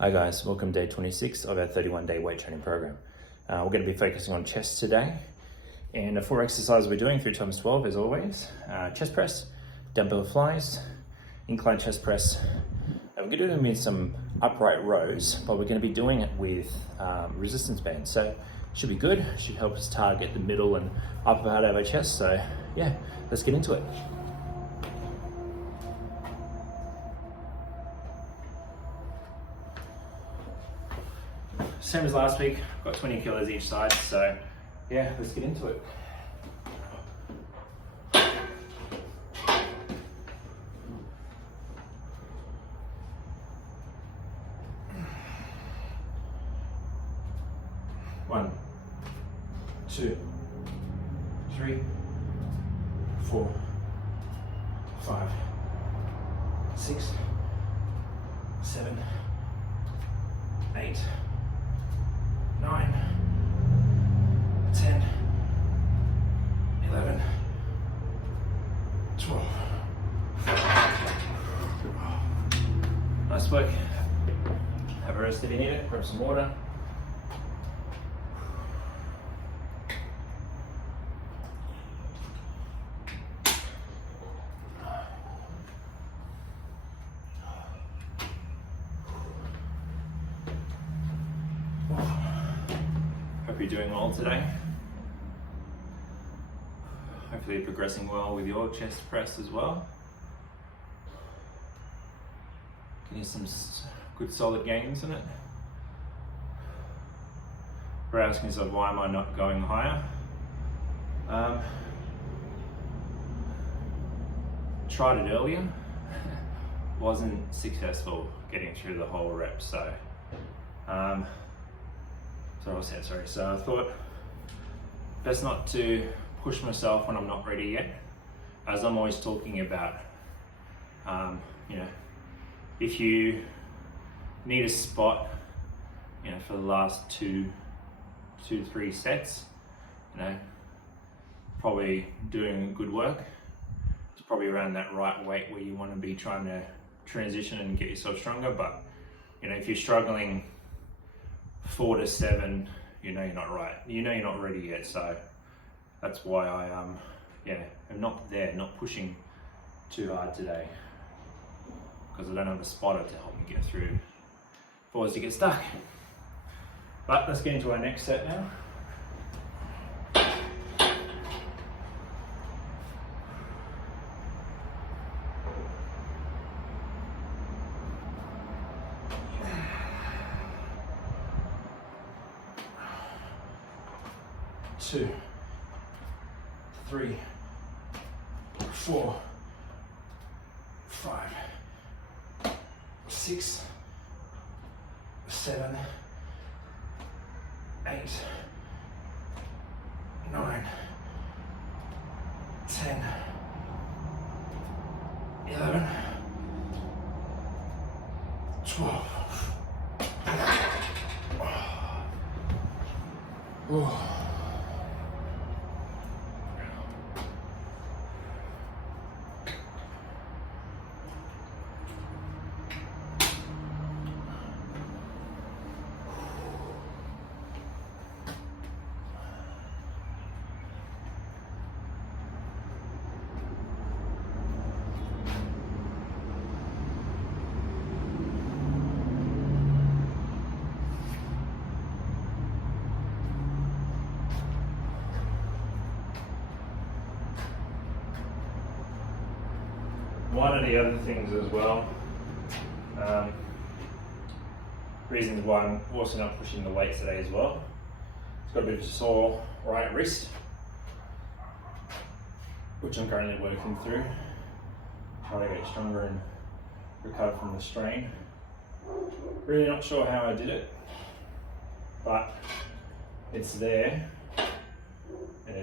Hi guys, welcome to day 26 of our 31-day weight training program. We're going to be focusing on chest today, and the 4 exercises we're doing 3 times 12 as always. Chest press, dumbbell flies, incline chest press, and we're going to do them in some upright rows, but we're going to be doing it with resistance bands. So it should be good, should help us target the middle and upper part of our chest. So yeah, let's get into it. Same as last week, got 20 kilos each side, so yeah, let's get into it. One, 2, 3, 4, 5, 6, 7, 8, 9, 10, 11, 12. Nice work. Have a rest if you need it. Grab some water. Hope you're doing well today. Hopefully you're progressing well with your chest press as well. Getting some good solid gains in it. We're asking yourself, why am I not going higher? Tried it earlier, wasn't successful getting through the whole rep, so So I thought best not to push myself when I'm not ready yet, as I'm always talking about. If you need a spot, for the last two to 3 sets, probably doing good work. It's probably around that right weight where you want to be trying to transition and get yourself stronger. But if you're struggling 4 to 7, you're not right. You're not ready yet. So that's why I am not pushing too hard today, because I don't have a spotter to help me get through if I was to get stuck. But let's get into our next set now. Two, 3, 4, 5, 6, 7, 8, 9, 10, 11, 12. Oh. One of the other things as well, reasons why I'm also not pushing the weights today as well, it's got a bit of a sore right wrist, which I'm currently working through, trying to get stronger and recover from the strain. Really not sure how I did it, but it's there, and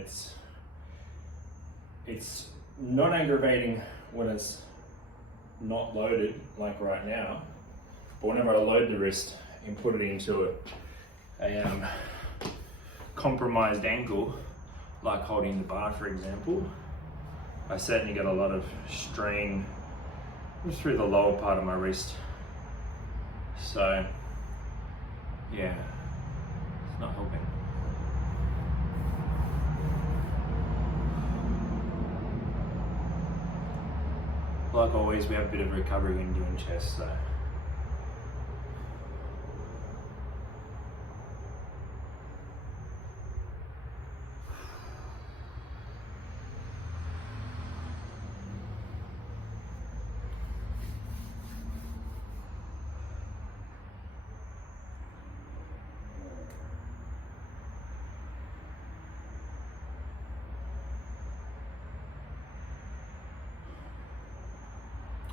it's not aggravating when it's not loaded like right now, but whenever I load the wrist and put it into a compromised angle, like holding the bar for example, I certainly get a lot of strain through the lower part of my wrist. So Yeah, it's not helping. Like always, we have a bit of recovery when doing chest, so.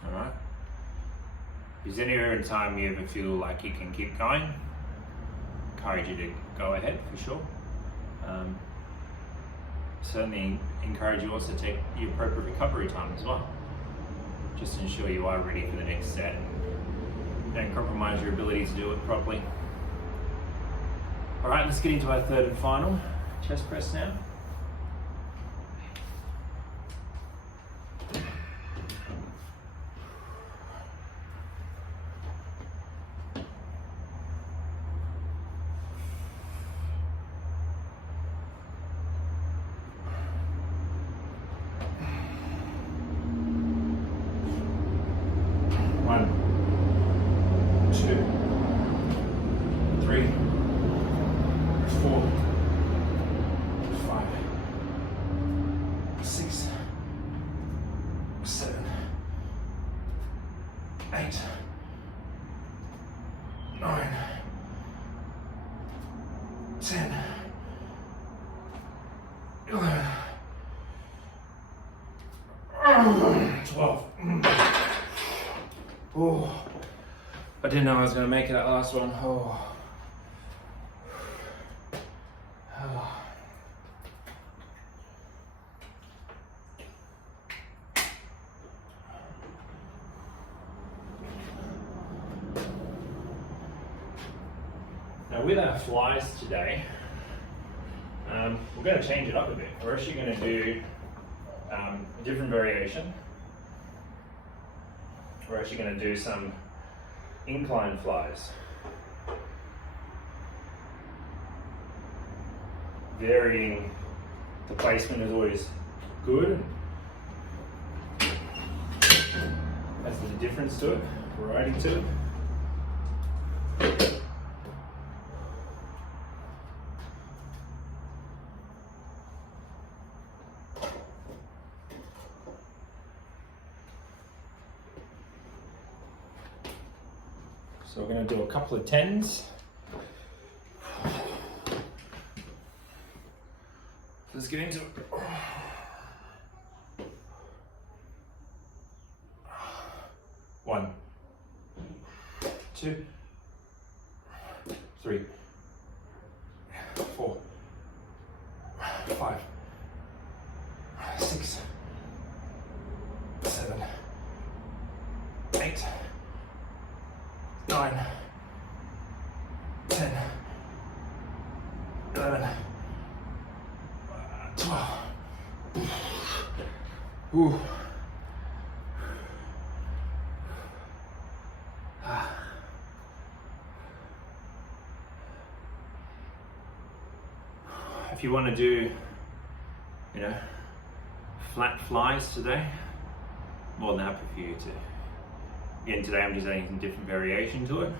Alright. If there's anywhere in time you ever feel like you can keep going, encourage you to go ahead for sure. Certainly encourage you also to take the appropriate recovery time as well. Just to ensure you are ready for the next set. Don't compromise your ability to do it properly. Alright, let's get into our third and final chest press now. Oh, I didn't know I was going to make it that last one. Oh. Now with our flies today, we're going to change it up a bit. We're actually going to do a different variation. We're actually going to do some incline flies. Varying the placement is always good. That's the difference to it, variety to it. So we're going to do a couple of 10s. Let's get into it. 1, 2, 3, 4, 5, 6, 7, 8, 9, 10, 11, 12. Ooh. If you want to do, flat flies today, more than happy for you to. Again, today I'm just adding some different variation to it,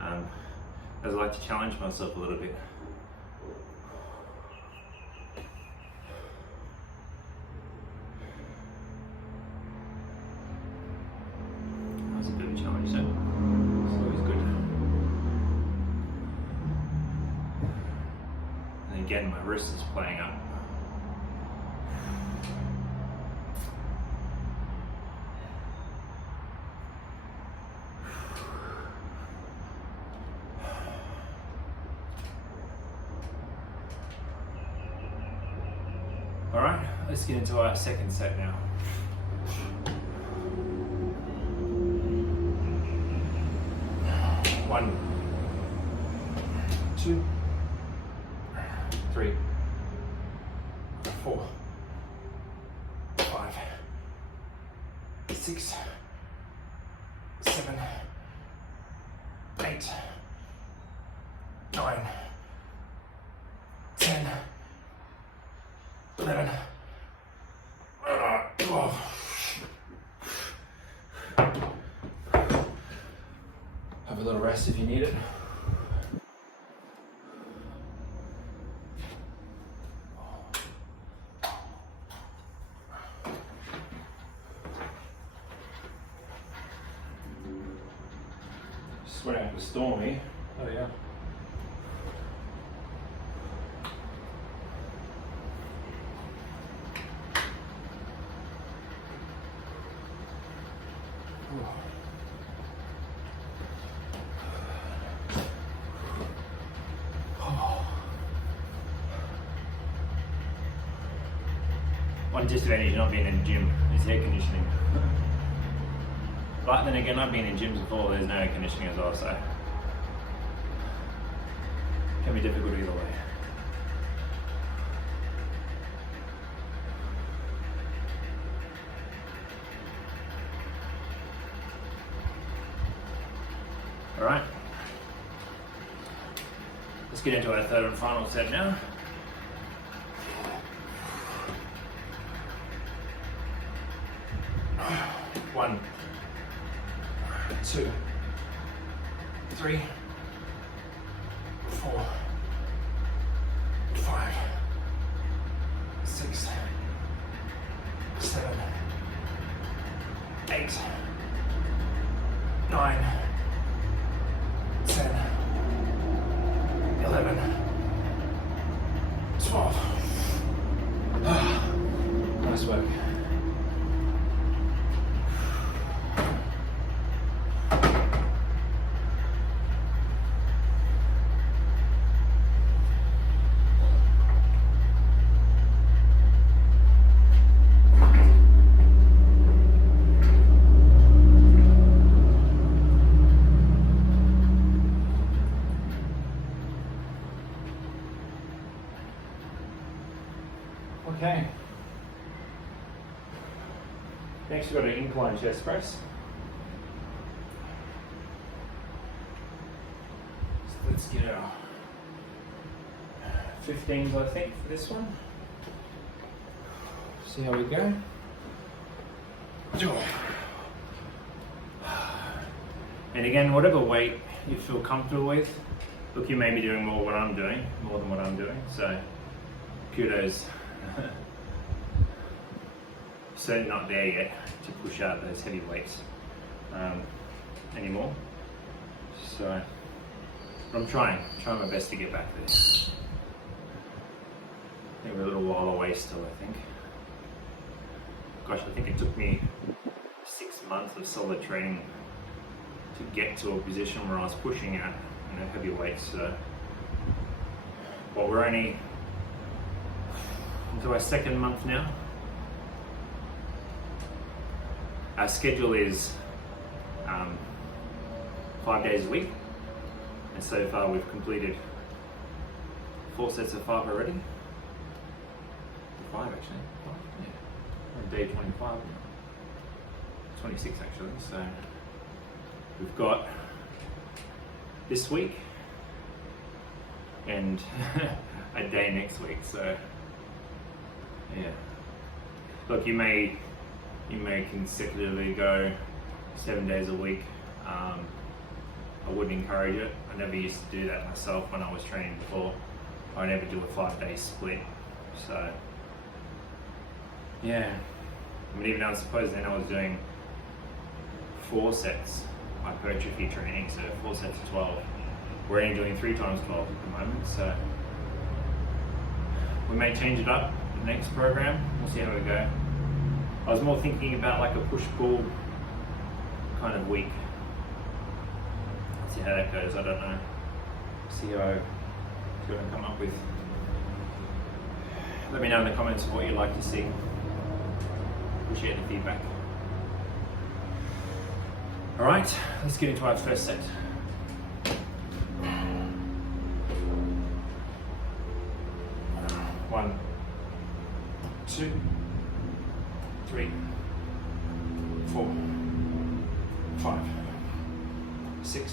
as I like to challenge myself a little bit. That was a bit of a challenge, so it's always good. And again, my wrist is playing up. Alright, let's get into our second set now. One, 2, 3, 4, 5, 6, 7, 8, 9, 10, 11, 12. Have a little rest if you need it. Just went out with Stormy. Oh yeah. One disadvantage of not being in the gym is air conditioning. But then again, I've been in gyms before, there's no air conditioning as well, so it can be difficult either way. Alright, let's get into our third and final set now. One, 2, 3, 4, 5, 6, 7, 8, 9, 10, 11, 12. Nice work. Okay. Next we've got an incline chest press. So let's get our 15s, I think, for this one. See how we go. And again, whatever weight you feel comfortable with. Look, you may be doing more than what I'm doing, so kudos. Certainly not there yet to push out those heavy weights anymore. So I'm trying my best to get back there. I think we're a little while away still, I think. Gosh, I think it took me 6 months of solid training to get to a position where I was pushing out heavy weights. So, well, we're only into our second month now. Our schedule is 5 days a week, and so far we've completed 4 sets of 5 already. 5 actually. 5, yeah. On day 25, 26 actually. So we've got this week and a day next week. So yeah. Look, you may consecutively go 7 days a week. I wouldn't encourage it. I never used to do that myself when I was training before. I never do a 5-day split. So yeah. I mean, even I suppose then I was doing 4 sets hypertrophy training, so 4 sets of 12. We're only doing 3 times 12 at the moment, so we may change it up the next program. We'll see how we go. I was more thinking about like a push-pull kind of week. See how that goes. I don't know. See what I come up with. Let me know in the comments what you'd like to see. Appreciate the feedback. All right, let's get into our first set. One, 2, 3, 4, 5, 6,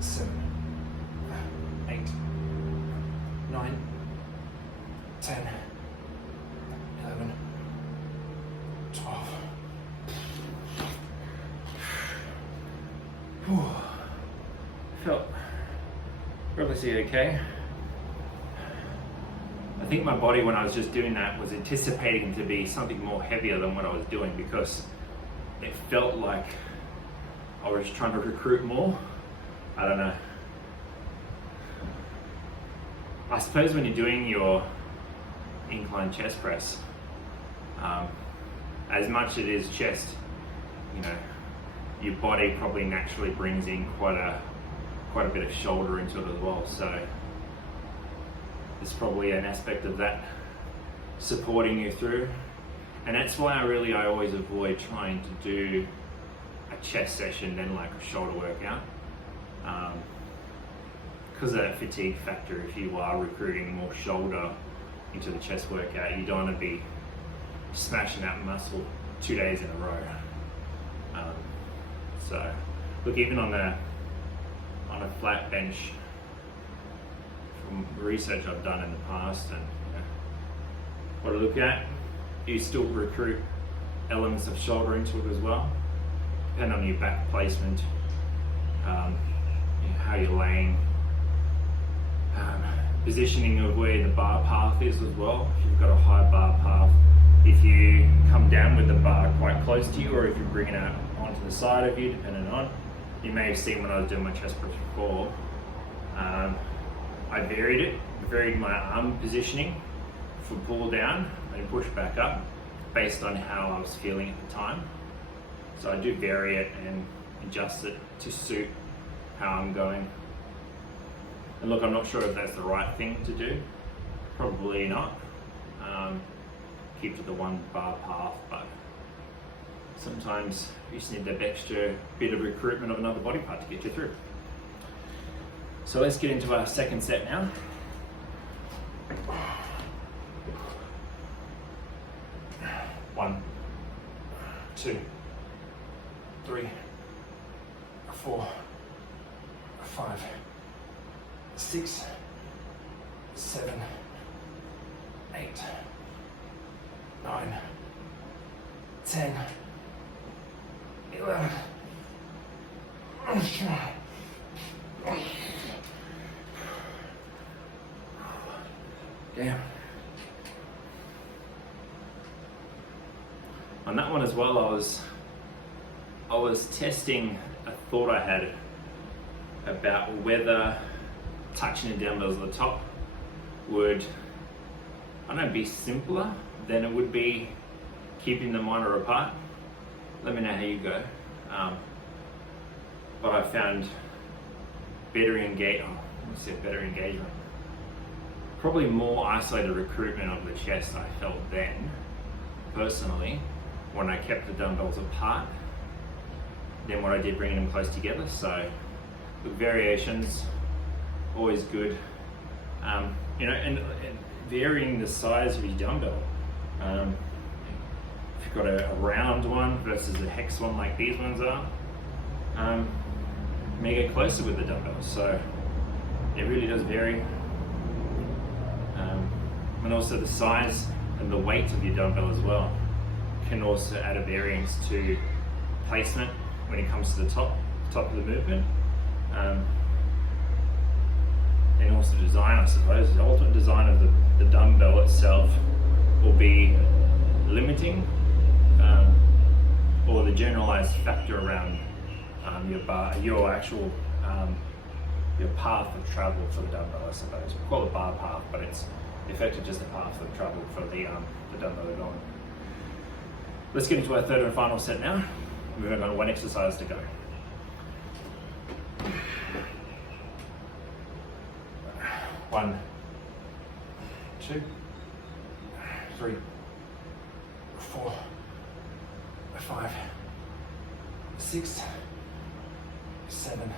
7, Felt relatively okay. I think my body, when I was just doing that, was anticipating to be something more heavier than what I was doing, because it felt like I was trying to recruit more. I don't know. I suppose when you're doing your incline chest press, as much it is chest, you know, your body probably naturally brings in quite a bit of shoulder into it as well. So there's probably an aspect of that supporting you through. And that's why I always avoid trying to do a chest session then like a shoulder workout. Because of that fatigue factor, if you are recruiting more shoulder into the chest workout, you don't want to be smashing that muscle 2 days in a row. So look, even on a flat bench, from research I've done in the past and what I look at, you still recruit elements of shoulder into it as well, depending on your back placement, how you're laying, positioning of where the bar path is as well. If you've got a high bar path, if you come down with the bar quite close to you, or if you bring it out onto the side of you, depending on, you may have seen when I was doing my chest press before, I varied my arm positioning for pull down and push back up based on how I was feeling at the time. So I do vary it and adjust it to suit how I'm going. And look, I'm not sure if that's the right thing to do. Probably not. Keep to the one bar path, but sometimes you just need that extra bit of recruitment of another body part to get you through. So let's get into our second set now. One, 2, 3, 4, 5, 6, 7, 8, 9, 10, 11. Damn. On that one as well, I was testing a thought I had about whether touching the dumbbells at the top would, I don't know, be simpler than it would be keeping them on or apart. Let me know how you go. But I found better engagement. Probably more isolated recruitment of the chest I felt then, personally, when I kept the dumbbells apart than what I did bringing them close together. So with variations, always good. You know, and varying the size of your dumbbell. If you've got a round one versus a hex one like these ones are, may get closer with the dumbbells. So it really does vary. And also the size and the weight of your dumbbell as well can also add a variance to placement when it comes to the top of the movement. And also design, I suppose. The ultimate design of the dumbbell itself will be limiting, or the generalized factor around your path of travel for the dumbbell, I suppose. We call it bar path, but it's effectively just a path of travel for the dumbbell they're going. Let's get into our third and final set now. We've only got one exercise to go. One, 2, 3, 4, 5, 6, 7,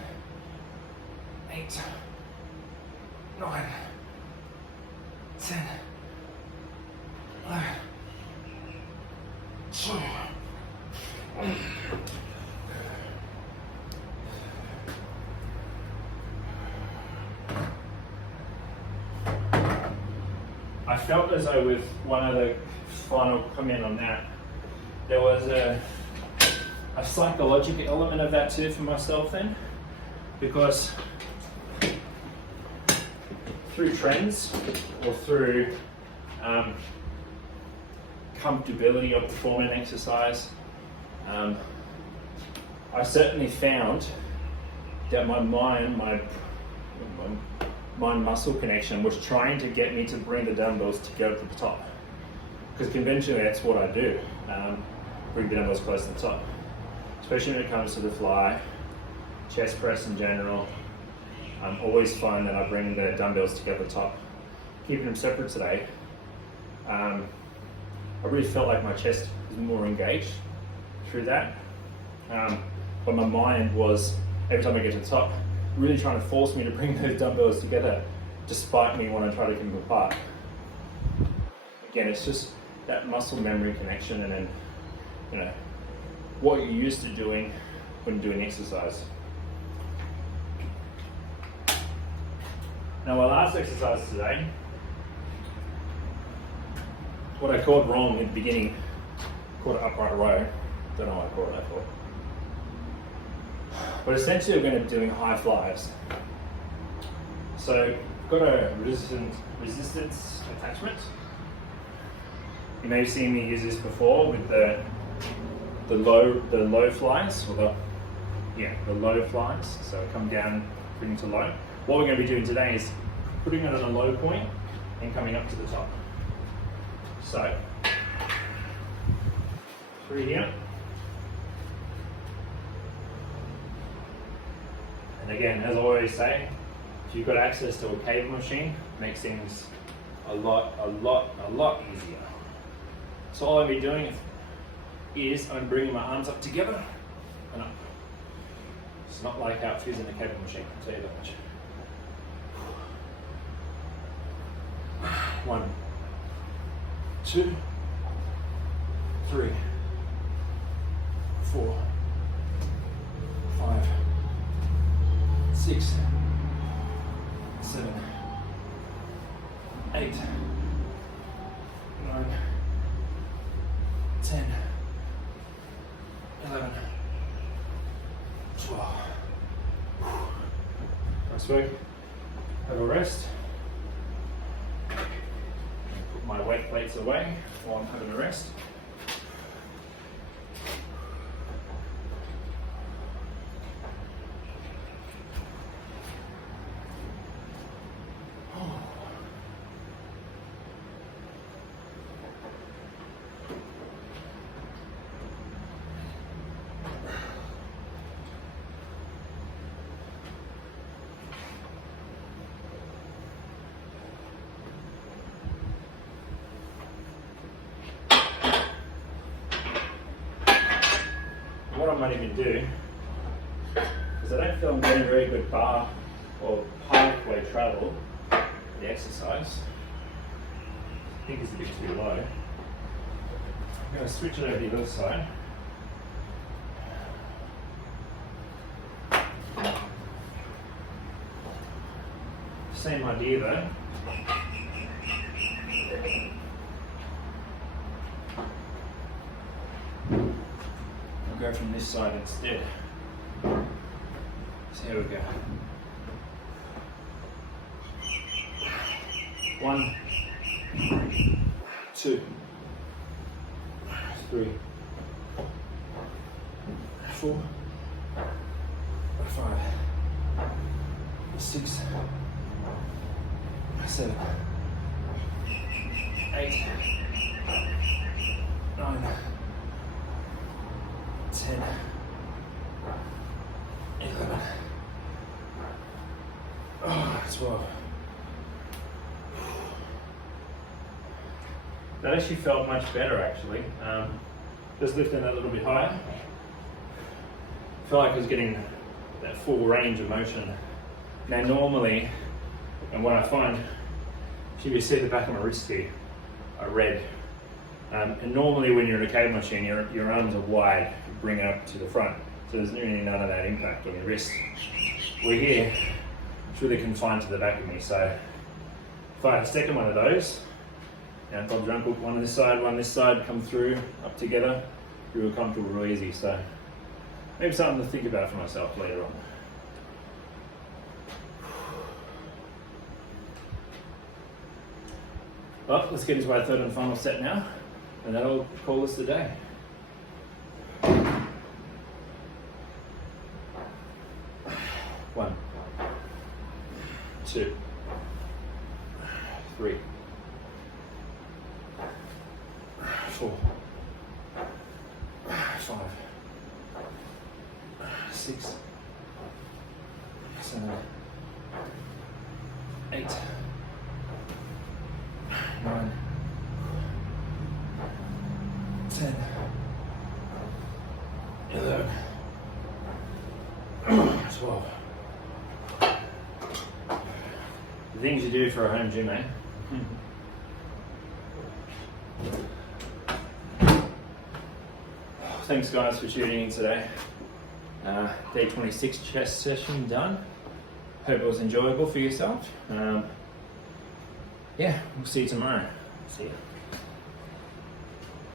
8, 9, 10, 11, 12. I felt as though with one other final comment on that, there was a a psychological element of that too for myself then, because through trends or through comfortability of performing exercise, I certainly found that my mind-muscle connection was trying to get me to bring the dumbbells together to the top. Because conventionally that's what I do, bring the dumbbells close to the top. Especially when it comes to the fly, chest press in general. I always find that I bring the dumbbells together to the top. Keeping them separate today, I really felt like my chest was more engaged through that. But my mind was, every time I get to the top, really trying to force me to bring those dumbbells together, despite me when I try to keep them apart. Again, it's just that muscle memory connection, and then, you know, what you're used to doing when doing exercise. Now, my last exercise today, what I called wrong at the beginning, called it upright row. Don't know why I called it that for. But essentially we're going to be doing high flies. So I've got a resistance attachment. You may have seen me use this before with the low flies, or the low flies. So come down, bring it to low. What we're going to be doing today is putting it on a low point and coming up to the top. So through here. And again, as I always say, if you've got access to a cable machine, it makes things a lot easier. So all I'll be doing is I'm bringing my arms up together and up. It's not like how it feels in a cable machine, I'll tell you that much. 1, 2, 3, 4, 5, 6, 7, 8, 9, 10, 11, 12. Nice work. Have a rest. Put my weight plates away while I'm having a rest. What I might even do, because I don't feel I'm getting very good bar or pathway travel for the exercise. I think it's a bit too low. I'm going to switch it over to the other side. Same idea though. Go from this side instead. So here we go. 1, 2, 3, 4, 5, 6, 7, 8, 9, 10, 11, 12. That actually felt much better actually. Just lifting that a little bit higher. I felt like I was getting that full range of motion. Now normally, and what I find, if you see the back of my wrist here, are red. And normally when you're in a cable machine, your arms are wide, you bring it up to the front. So there's really none of that impact on your wrist. We're here, it's really confined to the back of me. So if I had a second one of those, and if I'm drunk, one on this side, come through, up together, real comfortable, real easy. So maybe something to think about for myself later on. Well, let's get into our third and final set now, and that'll call us the day. 1, 2, 3, 4, 5, 6, 7, 8, 9, 10, 11, 12. The things you do for a home gym, eh? Thanks guys for tuning in today. Day 26 chest session done. Hope it was enjoyable for yourself. Yeah, we'll see you tomorrow. See ya.